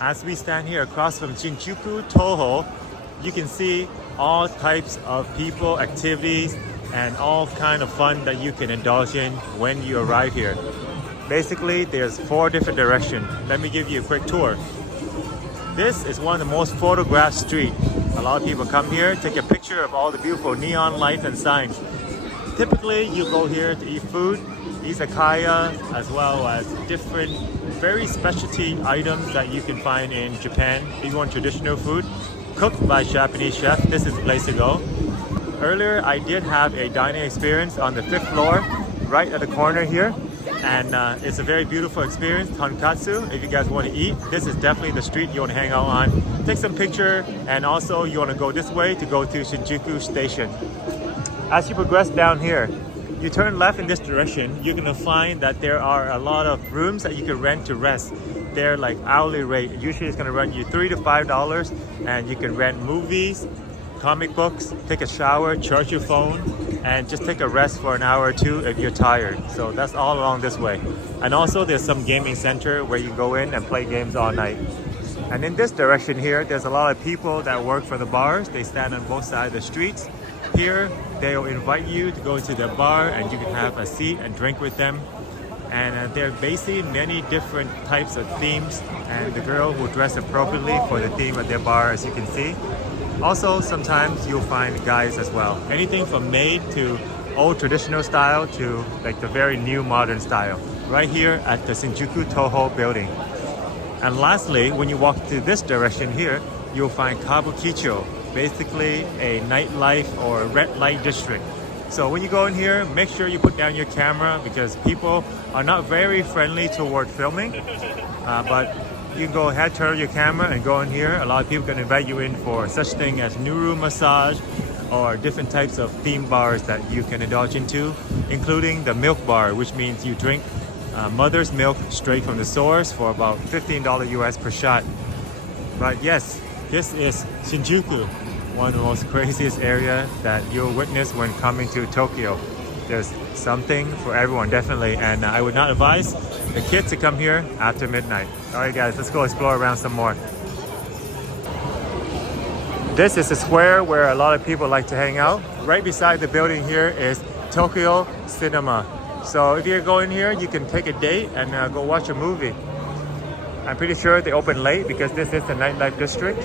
As we stand here across from Shinjuku Toho, you can see all types of people, activities, and all kind of fun that you can indulge in when you arrive here. Basically, there's 4 different directions. Let me give you a quick tour. This is one of the most photographed streets. A lot of people come here, take a picture of all the beautiful neon lights and signs. Typically, you go here to eat food, izakaya, as well as different very specialty items that you can find in Japan. If you want traditional food, cooked by Japanese chef, this is the place to go. Earlier, I did have a dining experience on the 5th floor, right at the corner here. And it's a very beautiful experience, tonkatsu. If you guys want to eat, this is definitely the street you want to hang out on. Take some picture, and also you want to go this way to go to Shinjuku Station. As you progress down here, you turn left in this direction, you're going to find that there are a lot of rooms that you can rent to rest. They're like hourly rate. Usually it's going to run you $3 to $5, and you can rent movies, comic books, take a shower, charge your phone, and just take a rest for an hour or 2 if you're tired. So that's all along this way. And also there's some gaming center where you go in and play games all night. And in this direction here, there's a lot of people that work for the bars. They stand on both sides of the streets. Here, they'll invite you to go to their bar and you can have a seat and drink with them. And there are basically many different types of themes, and the girl will dress appropriately for the theme of their bar, as you can see. Also, sometimes you'll find guys as well. Anything from maid to old traditional style to like the very new modern style. Right here at the Shinjuku Toho building. And lastly, when you walk to this direction here, you'll find Kabukicho, basically a nightlife or red light district. So when you go in here, make sure you put down your camera because people are not very friendly toward filming. But you can go ahead, turn on your camera and go in here. A lot of people can invite you in for such thing as Nuru massage or different types of theme bars that you can indulge into, including the milk bar, which means you drink mother's milk straight from the source for about $15 US per shot. But yes, this is Shinjuku, one of the most craziest areas that you'll witness when coming to Tokyo. There's something for everyone, definitely, and I would not advise the kids to come here after midnight. Alright guys, let's go explore around some more. This is a square where a lot of people like to hang out. Right beside the building here is Tokyo Cinema. So if you're going here, you can take a date and go watch a movie. I'm pretty sure they open late because this is the nightlife district.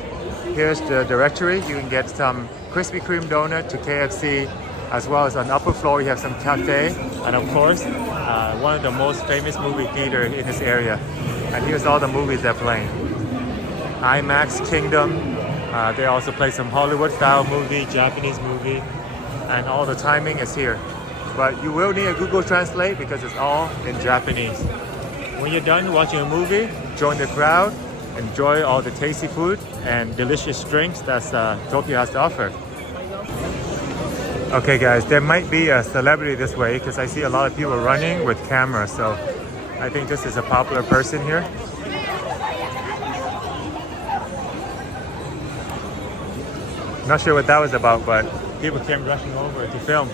Here's the directory. You can get some Krispy Kreme donut to KFC, as well as on the upper floor you have some cafe, and of course one of the most famous movie theaters in this area. And here's all the movies they're playing. IMAX Kingdom. They also play some Hollywood style movie, Japanese movie, and all the timing is here. But you will need a Google Translate because it's all in Japanese. When you're done watching a movie, join the crowd, enjoy all the tasty food and delicious drinks that Tokyo has to offer. Okay guys, there might be a celebrity this way because I see a lot of people running with cameras, so I think this is a popular person here. Not sure what that was about, but people came rushing over to film.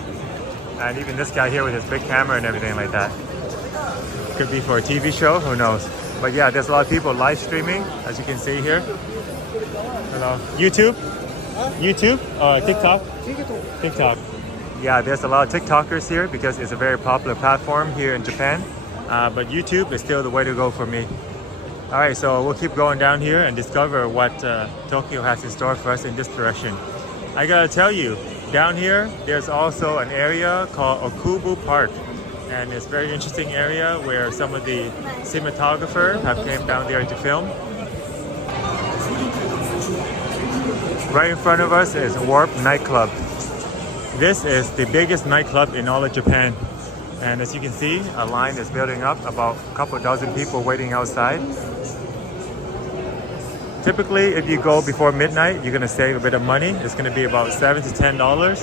And even this guy here with his big camera and everything like that. Could be for a TV show, who knows. But yeah, there's a lot of people live streaming, as you can see here. Hello. YouTube? YouTube? TikTok? TikTok. Yeah, there's a lot of TikTokers here because it's a very popular platform here in Japan. But YouTube is still the way to go for me. Alright, so we'll keep going down here and discover what Tokyo has in store for us in this direction. I gotta tell you, down here, there's also an area called Okubu Park. And it's a very interesting area where some of the cinematographers have came down there to film. Right in front of us is Warp Nightclub. This is the biggest nightclub in all of Japan. And as you can see, a line is building up, about a couple dozen people waiting outside. Typically, if you go before midnight, you're gonna save a bit of money. It's gonna be about $7 to $10.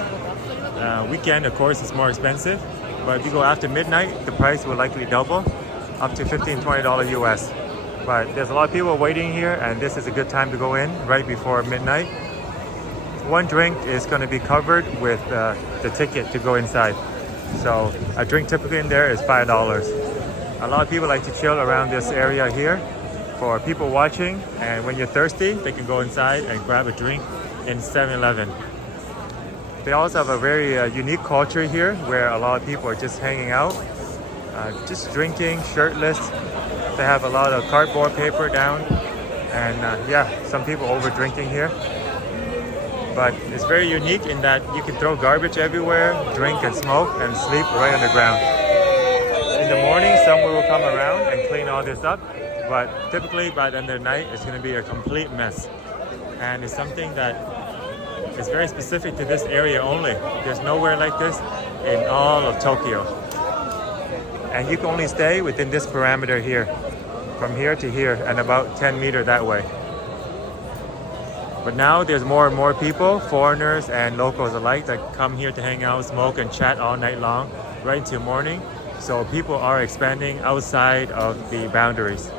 Weekend, of course, is more expensive. But if you go after midnight, the price will likely double, up to $15 to $20 US. But there's a lot of people waiting here, and this is a good time to go in right before midnight. One drink is going to be covered with the ticket to go inside. So a drink typically in there is $5. A lot of people like to chill around this area here. for people watching, and when you're thirsty, they can go inside and grab a drink in 7-Eleven. They also have a very unique culture here where a lot of people are just hanging out, just drinking, shirtless. They have a lot of cardboard paper down, and yeah, some people over drinking here. But it's very unique in that you can throw garbage everywhere, drink and smoke, and sleep right on the ground. In the morning, someone will come around and clean all this up, but typically by the end of the night, it's going to be a complete mess. And it's something that is very specific to this area only. There's nowhere like this in all of Tokyo. And you can only stay within this parameter here, from here to here, and about 10 meters that way. But now there's more and more people, foreigners and locals alike, that come here to hang out, smoke and chat all night long, right until morning. So people are expanding outside of the boundaries.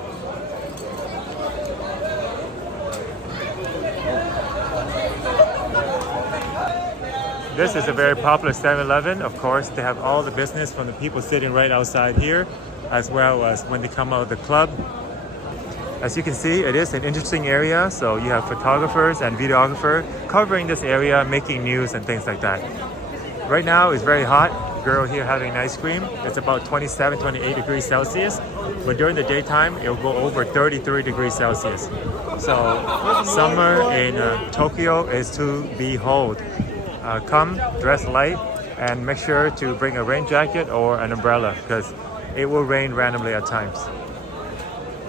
This is a very popular 7-Eleven. Of course, they have all the business from the people sitting right outside here, as well as when they come out of the club. As you can see, it is an interesting area, so you have photographers and videographers covering this area, making news and things like that. Right now, it's very hot. Girl here having ice cream. It's about 27, 28 degrees Celsius, but during the daytime, it'll go over 33 degrees Celsius. So summer in Tokyo is to behold. Come, dress light, and make sure to bring a rain jacket or an umbrella because it will rain randomly at times.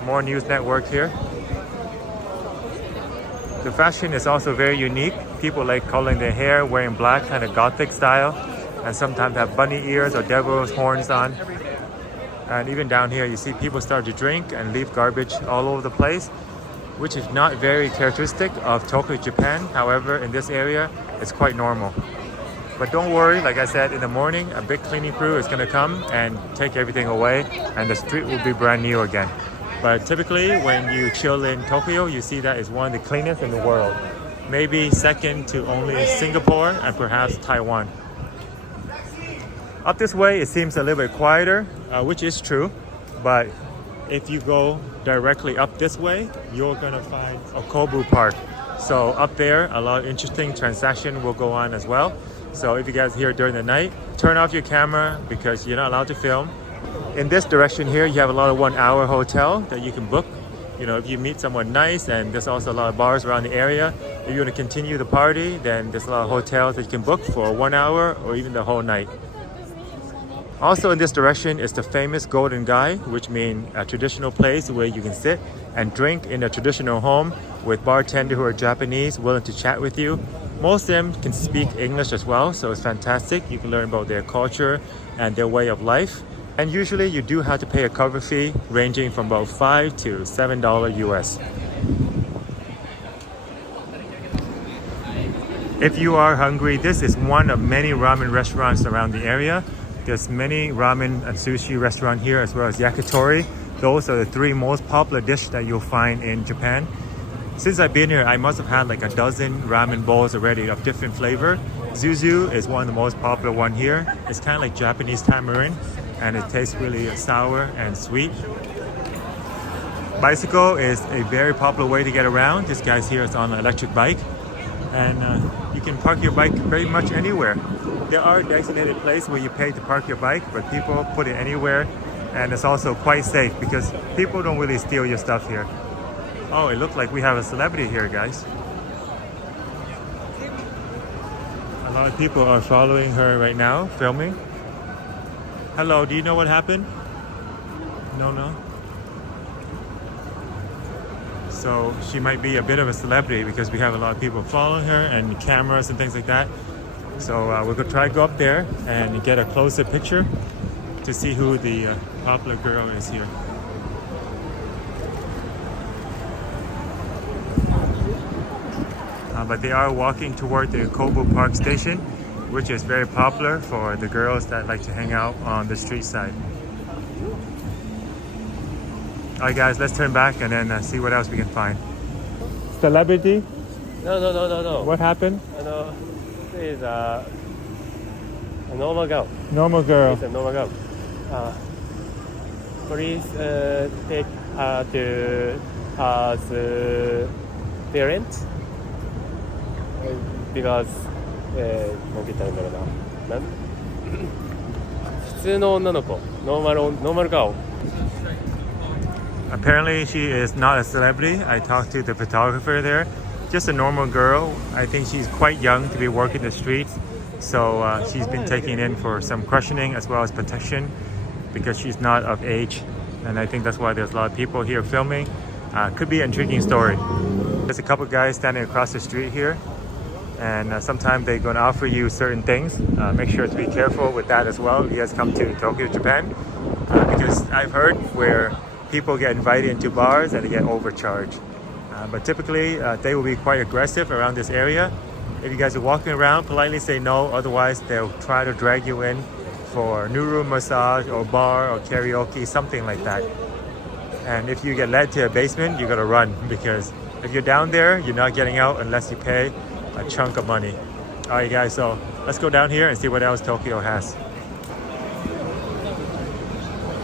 More news network here. The fashion is also very unique. People like coloring their hair, wearing black, kind of gothic style, and sometimes have bunny ears or devil's horns on. And even down here, you see people start to drink and leave garbage all over the place, which is not very characteristic of Tokyo, Japan. However, in this area, it's quite normal. But don't worry, like I said, in the morning, a big cleaning crew is going to come and take everything away, and the street will be brand new again. But typically, when you chill in Tokyo, you see that it's one of the cleanest in the world. Maybe second to only Singapore and perhaps Taiwan. Up this way, it seems a little bit quieter, which is true. But if you go directly up this way, you're going to find Okobu Park. So up there, a lot of interesting transaction will go on as well. So if you guys here during the night, turn off your camera because you're not allowed to film. In this direction here, you have a lot of 1-hour hotel that you can book. You know, if you meet someone nice, and there's also a lot of bars around the area. If you want to continue the party, then there's a lot of hotels that you can book for 1 hour or even the whole night. Also in this direction is the famous Golden Gai, which means a traditional place where you can sit and drink in a traditional home with bartenders who are Japanese, willing to chat with you. Most of them can speak English as well, so it's fantastic. You can learn about their culture and their way of life. And usually you do have to pay a cover fee ranging from about $5 to $7 US. If you are hungry, this is one of many ramen restaurants around the area. There's many ramen and sushi restaurants here, as well as yakitori. Those are the 3 most popular dishes that you'll find in Japan. Since I've been here, I must have had like a dozen ramen bowls already of different flavor. Zuzu is one of the most popular one here. It's kind of like Japanese tamarind, and it tastes really sour and sweet. Bicycle is a very popular way to get around. This guy's here is on an electric bike, and you can park your bike pretty much anywhere. There are designated places where you pay to park your bike, but people put it anywhere, and it's also quite safe because people don't really steal your stuff here. Oh, it looks like we have a celebrity here, guys. A lot of people are following her right now, filming. Hello, do you know what happened? No? So she might be a bit of a celebrity because we have a lot of people following her and cameras and things like that. So we're going to try to go up there and get a closer picture to see who the popular girl is here. But they are walking toward the Kobu Park station, which is very popular for the girls that like to hang out on the street side. Alright guys, let's turn back and then see what else we can find. Celebrity? No. What happened? This is a normal girl. Normal girl. It's a normal girl. Please take to as parents because なんて言ったらいいんだろうな。普通の女の子、ノーマル顔。 Apparently she is not a celebrity. I talked to the photographer there. Just a normal girl. I think she's quite young to be working the streets. So she's been taken in for some questioning as well as protection because she's not of age. And I think that's why there's a lot of people here filming. Could be an intriguing story. There's a couple guys standing across the street here. And sometimes they're going to offer you certain things. Make sure to be careful with that as well if you guys come to Tokyo, Japan. Because I've heard where people get invited into bars and they get overcharged. But typically, they will be quite aggressive around this area. If you guys are walking around, politely say no. Otherwise, they'll try to drag you in for new room massage or bar or karaoke, something like that. And if you get led to a basement, you gotta run because if you're down there, you're not getting out unless you pay a chunk of money. All right, guys, so let's go down here and see what else Tokyo has.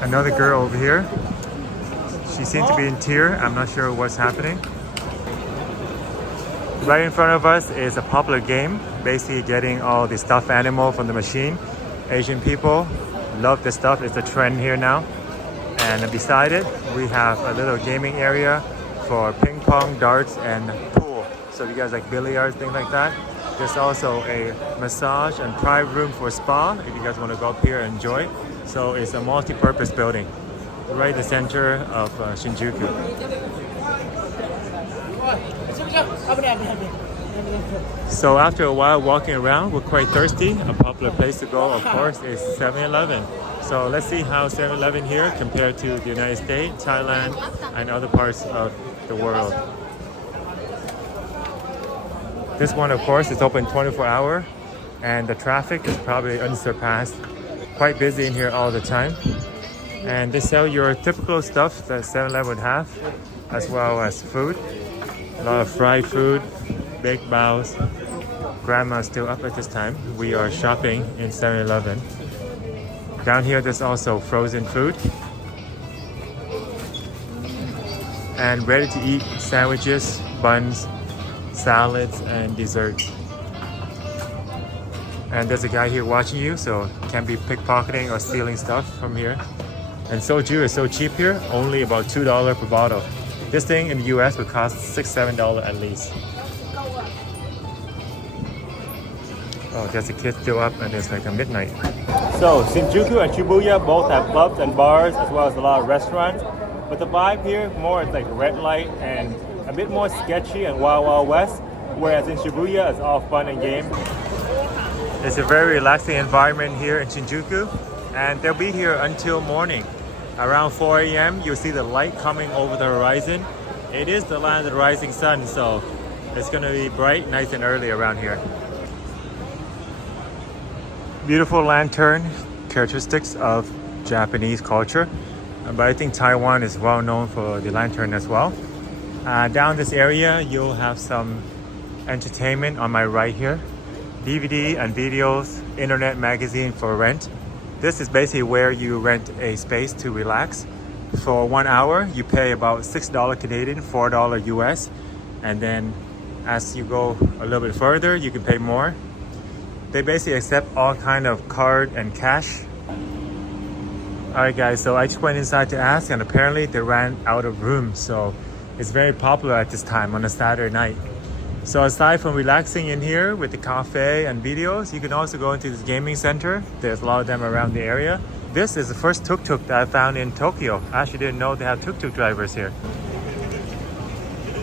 Another girl over here. She seems to be in tears. I'm not sure what's happening. Right in front of us is a popular game, basically getting all the stuffed animal from the machine. Asian people love this stuff. It's a trend here now. And beside it, we have a little gaming area for ping pong, darts, and pool. So if you guys like billiards, things like that. There's also a massage and private room for spa if you guys want to go up here and enjoy. So it's a multi-purpose building right in the center of Shinjuku. So after a while walking around, we're quite thirsty. A popular place to go, of course, is 7-Eleven. So let's see how 7-Eleven here compared to the United States, Thailand, and other parts of the world. This one, of course, is open 24-hour, and the traffic is probably unsurpassed. Quite busy in here all the time. And they sell your typical stuff that 7-Eleven would have, as well as food. A lot of fried food, baked baos. Grandma's still up at this time. We are shopping in 7-Eleven. Down here, there's also frozen food. And ready-to-eat sandwiches, buns, salads, and desserts. And there's a guy here watching you, so can't be pickpocketing or stealing stuff from here. And soju is so cheap here, only about $2 per bottle. This thing in the US would cost $6-7 at least. Oh, there's a kid still up and it's like a midnight. So Shinjuku and Shibuya both have clubs and bars as well as a lot of restaurants. But the vibe here more is like red light and a bit more sketchy and wild wild west. Whereas in Shibuya it's all fun and game. It's a very relaxing environment here in Shinjuku. And they'll be here until morning. Around 4 a.m. you'll see the light coming over the horizon. It is the land of the rising sun, so it's gonna be bright, nice and early around here. Beautiful lantern, characteristics of Japanese culture. But I think Taiwan is well known for the lantern as well. Down this area, you'll have some entertainment on my right here. DVD and videos, internet magazine for rent. This is basically where you rent a space to relax. For 1 hour, you pay about $6 Canadian, $4 US. And then as you go a little bit further, you can pay more. They basically accept all kind of card and cash. Alright guys, so I just went inside to ask and apparently they ran out of room. So it's very popular at this time on a Saturday night. So aside from relaxing in here with the cafe and videos, you can also go into this gaming center. There's a lot of them around the area. This is the first tuk-tuk that I found in Tokyo. I actually didn't know they have tuk-tuk drivers here.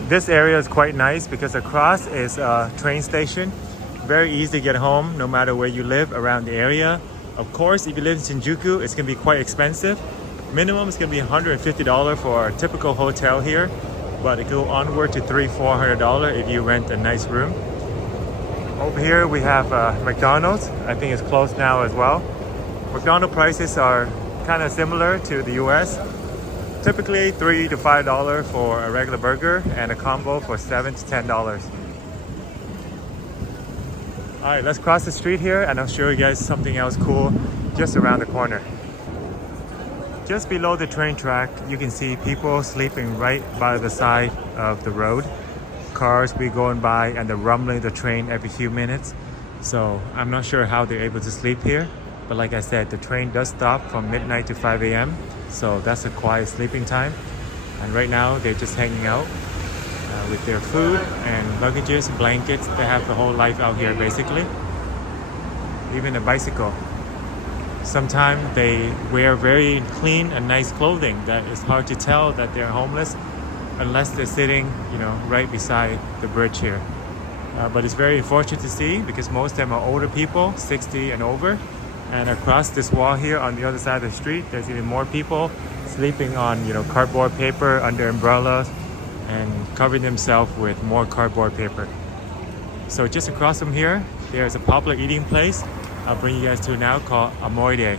This area is quite nice because across is a train station. Very easy to get home no matter where you live around the area. Of course, if you live in Shinjuku, it's going to be quite expensive. Minimum is going to be $150 for a typical hotel here. But it go onward to $300-400 if you rent a nice room. Over here we have McDonald's. I think it's closed now as well. McDonald's prices are kind of similar to the US. Typically $3 to $5 for a regular burger and a combo for $7 to $10. Alright, let's cross the street here and I'll show you guys something else cool just around the corner. Just below the train track, you can see people sleeping right by the side of the road. Cars be going by and they're rumbling the train every few minutes. So I'm not sure how they're able to sleep here. But like I said, the train does stop from midnight to 5 a.m. So that's a quiet sleeping time. And right now they're just hanging out with their food and luggages, blankets. They have the whole life out here basically. Even a bicycle. Sometimes they wear very clean and nice clothing that it's hard to tell that they're homeless unless they're sitting, right beside the bridge here. But it's very unfortunate to see because most of them are older people, 60 and over. And across this wall here on the other side of the street, there's even more people sleeping on, cardboard paper under umbrellas and covering themselves with more cardboard paper. So just across from here, there's a popular eating place I'll bring you guys to now called Omoide.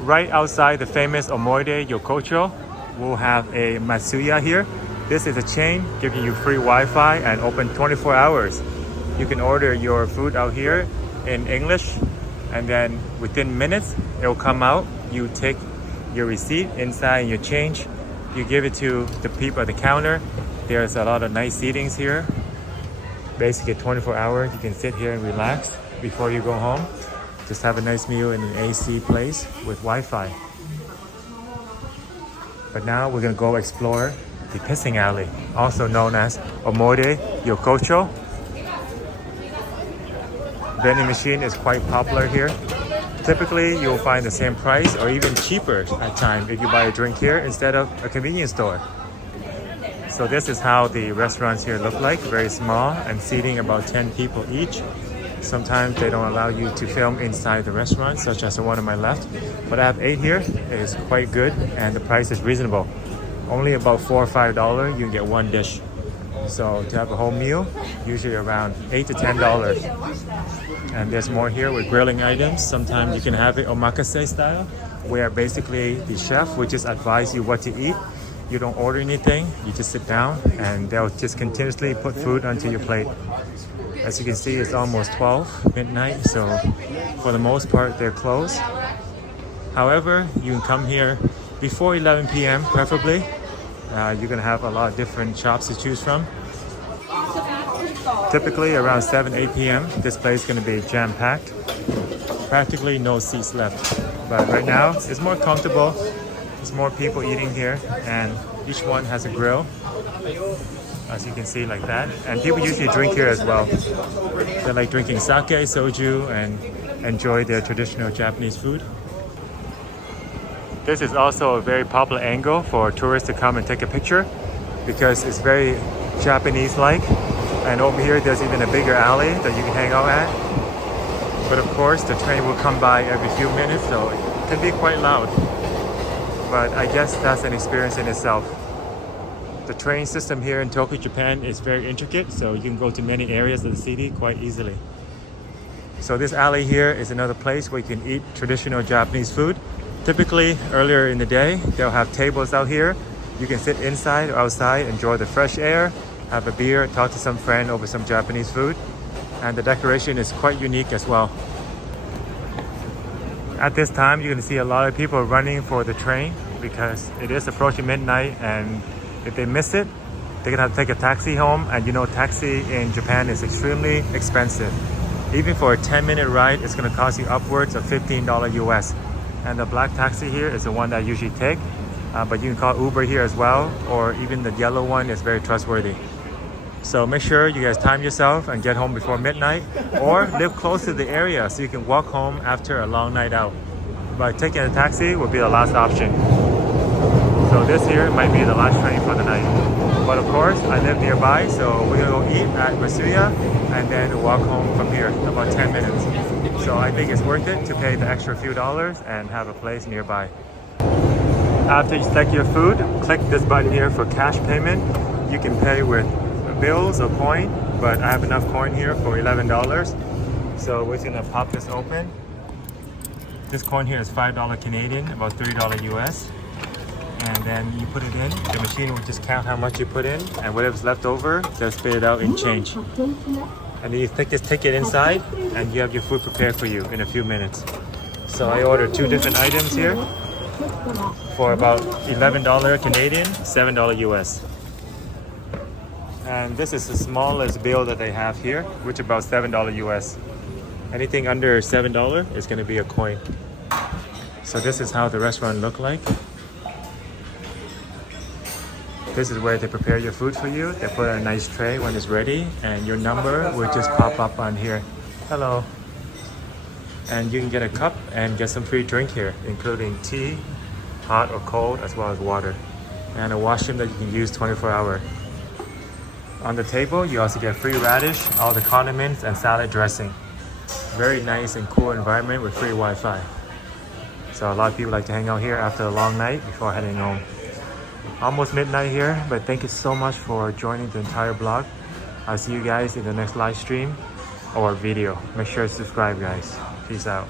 Right outside the famous Omoide Yokocho, we'll have a Matsuya here. This is a chain giving you free Wi-Fi and open 24 hours. You can order your food out here in English and then within minutes it will come out. You take your receipt inside and your change. You give it to the people at the counter. There's a lot of nice seatings here. Basically 24 hours you can sit here and relax before you go home. Just have a nice meal in an AC place with Wi-Fi. But now we're gonna go explore the pissing alley, also known as Omoide Yokocho. Vending machine is quite popular here. Typically, you'll find the same price or even cheaper at times if you buy a drink here instead of a convenience store. So this is how the restaurants here look like, very small and seating about 10 people each. Sometimes they don't allow you to film inside the restaurant, such as the one on my left. But I have 8 here. It is quite good and the price is reasonable. Only about $4 or $5, you can get one dish. So to have a whole meal, usually around $8 to $10. And there's more here with grilling items. Sometimes you can have it omakase style, where basically the chef will just advise you what to eat. You don't order anything, you just sit down and they'll just continuously put food onto your plate. As you can see, it's almost 12 midnight, so for the most part they're closed. However, you can come here before 11 p.m. preferably. You're gonna have a lot of different shops to choose from. Typically around 7-8 p.m. this place is gonna be jam-packed. Practically no seats left. But right now it's more comfortable. There's more people eating here and each one has a grill. As you can see like that. And people usually drink here as well. They like drinking sake, soju, and enjoy their traditional Japanese food. This is also a very popular angle for tourists to come and take a picture because it's very Japanese-like. And over here, there's even a bigger alley that you can hang out at. But of course, the train will come by every few minutes, so it can be quite loud. But I guess that's an experience in itself. The train system here in Tokyo, Japan is very intricate, so you can go to many areas of the city quite easily. So this alley here is another place where you can eat traditional Japanese food. Typically, earlier in the day, they'll have tables out here. You can sit inside or outside, enjoy the fresh air, have a beer, talk to some friend over some Japanese food. And the decoration is quite unique as well. At this time, you're going to see a lot of people running for the train because it is approaching midnight, and if they miss it, they're gonna have to take a taxi home. And taxi in Japan is extremely expensive. Even for a 10-minute ride, it's gonna cost you upwards of $15 US. And the black taxi here is the one that I usually take. But you can call Uber here as well, or even the yellow one is very trustworthy. So make sure you guys time yourself and get home before midnight, or live close to the area so you can walk home after a long night out. But taking a taxi will be the last option. So this here might be the last train for the night. But of course, I live nearby, so we're gonna go eat at Matsuya and then walk home from here, about 10 minutes. So I think it's worth it to pay the extra few dollars and have a place nearby. After you select your food, click this button here for cash payment. You can pay with bills or coin, but I have enough coin here for $11. So we're just gonna pop this open. This coin here is $5 Canadian, about $30 US. And then you put it in, the machine will just count how much you put in, and whatever's left over, they'll spit it out in change. And then you take this ticket inside, and you have your food prepared for you in a few minutes. So I ordered 2 different items here. for about $11 Canadian, $7 US. And this is the smallest bill that they have here, which is about $7 US. Anything under $7 is going to be a coin. So this is how the restaurant look like. This is where they prepare your food for you. They put a nice tray when it's ready, and your number will just pop up on here. Hello. And you can get a cup and get some free drink here, including tea, hot or cold, as well as water. And a washroom that you can use 24-hour. On the table, you also get free radish, all the condiments, and salad dressing. Very nice and cool environment with free Wi-Fi. So a lot of people like to hang out here after a long night before heading home. Almost midnight here, but thank you so much for joining the entire vlog. I'll see you guys in the next live stream or video. Make sure to subscribe, guys. Peace out.